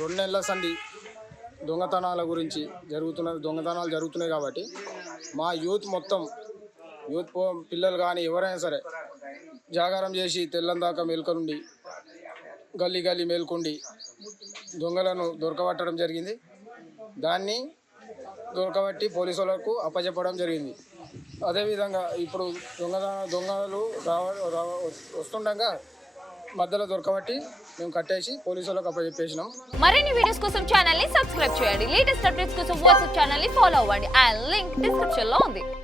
రెండు నెలల సండి దొంగతనాల గురించి జరుగుతున్న దొంగతనాలు జరుగుతున్నాయి కాబట్టి మా యూత్ మొత్తం యూత్ పిల్లలు కానీ ఎవరైనా సరే జాగారం చేసి తెల్లందాకా మేల్కొండి గల్లీ గల్లీ మేల్కొండి దొంగలను దొరకబట్టడం జరిగింది. దాన్ని దొరకబట్టి పోలీసు వాళ్ళకు అప్పచెప్పడం జరిగింది. అదేవిధంగా ఇప్పుడు దొంగతన దొంగలు రావ వస్తుండగా మధ్యలో దొరకబట్టి మేము కట్టేసి పోలీసు వాళ్ళకి అప్పచెప్పేసినాం. మరిన్ని వీడియోస్ కోసం ఛానల్ని సబ్స్క్రైబ్ చేయండి. లేటెస్ట్ అప్డేట్స్ కోసం వాట్సాప్ ఛానల్ని ఫాలో అవ్వండి. అండ్ లింక్ డిస్క్రిప్షన్లో ఉంది.